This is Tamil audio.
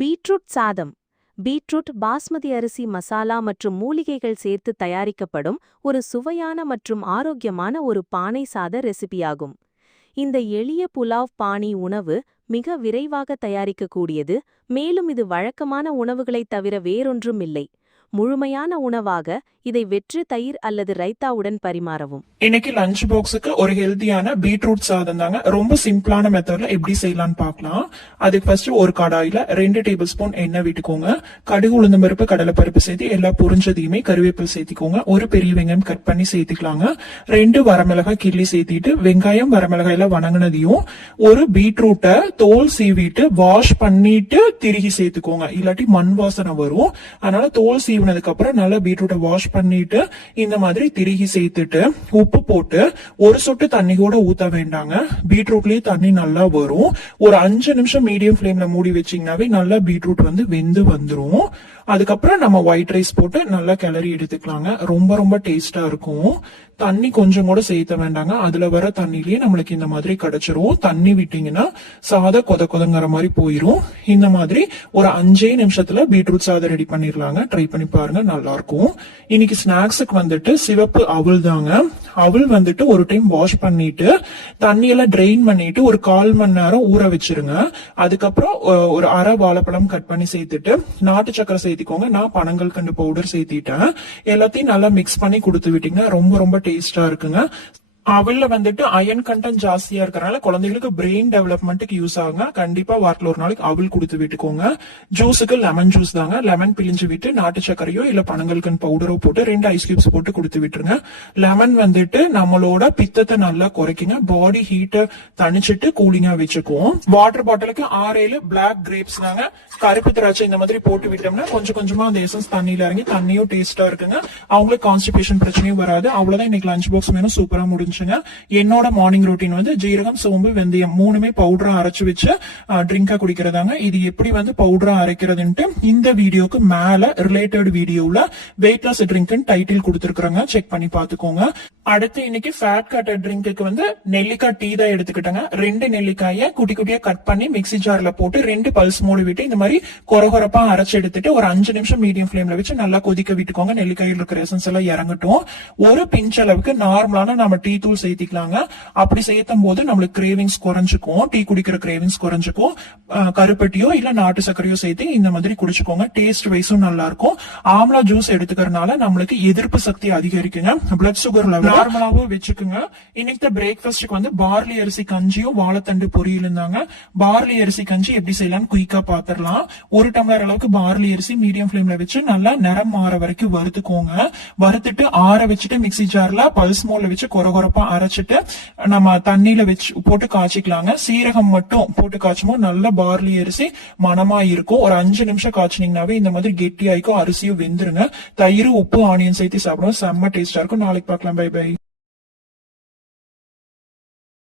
பீட்ரூட் சாதம். பீட்ரூட் பாஸ்மதி அரிசி மசாலா மற்றும் மூலிகைகள் சேர்த்து தயாரிக்கப்படும் ஒரு சுவையான மற்றும் ஆரோக்கியமான ஒரு பானை சாத ரெசிபியாகும். இந்த எளிய புலாவ் பாணி உணவு மிக விரைவாக தயாரிக்கக்கூடியது, மேலும் இது வழக்கமான உணவுகளைத் தவிர வேறொன்றும் இல்லை. முழுமையான உணவாக இதை வெற்று தயிர் அல்லது ரைத்தாவுடன் பரிமாறவும். இன்னைக்கு லஞ்ச் பாக்ஸுக்கு ஒரு ஹெல்த்தியான பீட்ரூட் சாதம் தாங்க. ரொம்ப சிம்பிளான மெத்தட்ல எப்படி செய்யலாம்னு பார்க்கலாம். அதுக்கு ஃபர்ஸ்ட் ஒரு கடாயில 2 டேபிள் ஸ்பூன் எண்ணெய் விட்டுக்கோங்க. கடுகு, உளுந்தம் பருப்பு, கடலை பருப்பு சேர்த்து எல்லா புரிஞ்சதையுமே கருவேப்பிலை சேர்த்திக்கோங்க. ஒரு பெரிய வெங்காயம் கட் பண்ணி சேர்த்துக்கலாங்க. 2 வரமிளகாய் கிள்ளி சேர்த்திட்டு வெங்காயம் வரமிளகாயில வணங்கினதையும் ஒரு பீட்ரூட்டை தோல் சீவிட்டு வாஷ் பண்ணிட்டு திருகி சேர்த்துக்கோங்க. இல்லாட்டி மண் வாசனை வரும். அதனால தோல் சீவினதுக்கு அப்புறம் நல்லா பீட்ரூட்டை வாஷ் பண்ணிட்டு இந்த மாதிரி திருகி சேர்த்துட்டு உப்பு போட்டு ஒரு சொட்டு தண்ணி கூட ஊத்த வேண்டாங்க. பீட்ரூட்லயே தண்ணி நல்லா வரும். ஒரு 5 நிமிஷம் மீடியம் ஃபிளேம்ல மூடி வச்சீங்கன்னாவே நல்லா பீட்ரூட் வெந்து வந்துரும். அதுக்கப்புறம் நம்ம ஒயிட் ரைஸ் போட்டு நல்லா கிளறி எடுத்துக்கலாங்க. ரொம்ப ரொம்ப டேஸ்டா இருக்கும். தண்ணி கொஞ்சம் கூட சேர்த்த வேண்டாங்க. அதுல வர தண்ணிலேயே நம்மளுக்கு இந்த மாதிரி கிடைச்சிரும். தண்ணி விட்டீங்கன்னா சாதம் கொதங்கிற மாதிரி போயிரும். இந்த மாதிரி ஒரு 5 நிமிஷத்துல பீட்ரூட் சாதம் ரெடி பண்ணிடலாங்க. ட்ரை பண்ணி பாருங்க, நல்லா இருக்கும். இன்னைக்கு ஸ்நாக்ஸுக்கு சிவப்பு அவல் தாங்க. அவல் ஒரு டைம் வாஷ் பண்ணிட்டு தண்ணியெல்லாம் ட்ரெயின் பண்ணிட்டு ஒரு 1/4 மணி நேரம் ஊற வச்சிருங்க. அதுக்கப்புறம் ஒரு அரை வாழைப்பழம் கட் பண்ணி சேர்த்துட்டு நாட்டு சக்கரை சேர்த்திக்கோங்க. நான் பனங்கல்கண்டு பவுடர் சேர்த்திட்டேன். எல்லாத்தையும் நல்லா மிக்ஸ் பண்ணி கொடுத்து விட்டீங்கன்னா ரொம்ப ரொம்ப டேஸ்டா இருக்குங்க. அவல்ல அயன் கண்டென்ட் ஜாஸ்தியா இருக்கறனால குழந்தைகளுக்கு பிரெயின் டெவலப்மெண்ட்டுக்கு யூஸ் ஆகுங்க. கண்டிப்பா வாரத்துல ஒரு நாளைக்கு அவல் கொடுத்து விட்டுக்கோங்க. ஜூஸுக்கு லெமன் ஜூஸ் தாங்க. லெமன் பிழிஞ்சு விட்டு நாட்டு சக்கரையோ இல்ல பனங்கல்கண்டு பவுடரோ போட்டு 2 ஐஸ் கியூப்ஸ் போட்டு கொடுத்து விட்டுருங்க. லெமன் நம்மளோட பித்தத்தை நல்லா குறைக்குங்க. பாடி ஹீட்டை தணிச்சிட்டு கூலிங்கா வச்சுக்குவோம். வாட்டர் பாட்டிலுக்கு 6-7 பிளாக் கிரேப்ஸ் தாங்க. கருப்பு திராட்சை இந்த மாதிரி போட்டு விட்டோம்னா கொஞ்சம் கொஞ்சமா அந்த எசன்ஸ் தண்ணியில இறங்கி தண்ணியும் டேஸ்டா இருக்குங்க. அவங்களுக்கு கான்ஸ்டிபேஷன் பிரச்சனையும் வராது. அவ்வளவுதான் இன்னைக்கு லஞ்ச் பாக்ஸ் வேணும். சூப்பரா முடிஞ்சு. என்னோட மார்னிங் ரொட்டீன் ஜீரகம், சோம்பு, வெந்தயம் 3மே பவுடரா அரைச்சு வச்சு ட்ரிங்கா குடிக்கிறதாங்க. இது எப்படி பவுடரா அரைக்கிறதுன்ட்டு இந்த வீடியோக்கு மேல ரிலேட்டட் வீடியோல வெயிட் லாஸ் ட்ரிங்க் டைட்டில் கொடுத்திருக்காங்க. செக் பண்ணி பாத்துக்கோங்க. அடுத்து இன்னைக்கு ஃபேட் கட்டர் ட்ரிங்க்கு நெல்லிக்காய் டீ தான் எடுத்துக்கிட்டாங்க. 2 நெல்லிக்காய குட்டி குட்டியா கட் பண்ணி மிக்சி ஜார்ல போட்டு 2 பல்ஸ் மூடி விட்டு இந்த மாதிரி கொரகொரப்பா அரைச்சு எடுத்துட்டு ஒரு 5 நிமிஷம் மீடியம் ஃபிளேம்ல வச்சு நல்லா கொதிக்க விட்டுக்கோங்க. நெல்லிக்காயில் இருக்கிற எசன்ஸ் எல்லாம் இறங்கட்டும். ஒரு பிஞ்ச் அளவுக்கு நார்மலான நம்ம டீ தூள் சேர்த்திக்கலாங்க. அப்படி சேர்த்தும் போது நம்மளுக்கு கிரேவிங்ஸ் குறைஞ்சுக்கும். டீ குடிக்கிற கிரேவிங்ஸ் குறைஞ்சுக்கும். கருப்பட்டியோ இல்ல நாட்டு சர்க்கரையோ சேர்த்து இந்த மாதிரி குடிச்சுக்கோங்க. டேஸ்ட் வைஸும் நல்லா இருக்கும். ஆம்லா ஜூஸ் எடுத்துக்கிறதுனால நம்மளுக்கு எதிர்ப்பு சக்தி அதிகரிக்குங்க. பிளட் சுகர் லெவல் நார்மலாவும் வச்சுக்குங்க. இன்னைக்கு பிரேக்ஃபாஸ்டுக்கு பார்லி அரிசி கஞ்சியும் வாழைத்தண்டு பொரியல் இருந்தாங்க. பார்லி அரிசி கஞ்சி எப்படி செய்யலாம் குயிக்கா பாத்திரலாம். 1 டம்ளர் அளவுக்கு பார்லி அரிசி மீடியம் ஃபிளேம்ல வச்சு நல்லா நிறம் மாற வரைக்கும் வறுத்துக்கோங்க. வறுத்துட்டு ஆற வச்சுட்டு மிக்சி ஜார்ல பல்ஸ் மோட்ல வச்சு கொரகொரப்பா அரைச்சிட்டு நம்ம தண்ணியில வச்சு போட்டு காய்ச்சிக்கலாங்க. சீரகம் மட்டும் போட்டு காய்ச்சுமோ நல்ல பார்லி அரிசி மனமா இருக்கும். ஒரு 5 நிமிஷம் காய்ச்சினீங்கன்னாவே இந்த மாதிரி கெட்டி ஆயிக்கும். அரிசியும் வெந்துருங்க. தயிர், உப்பு, ஆனியன் சேர்த்து சாப்பிடுவோம். செம்ம டேஸ்டா இருக்கும். நாளைக்கு பார்க்கலாம். Bye by.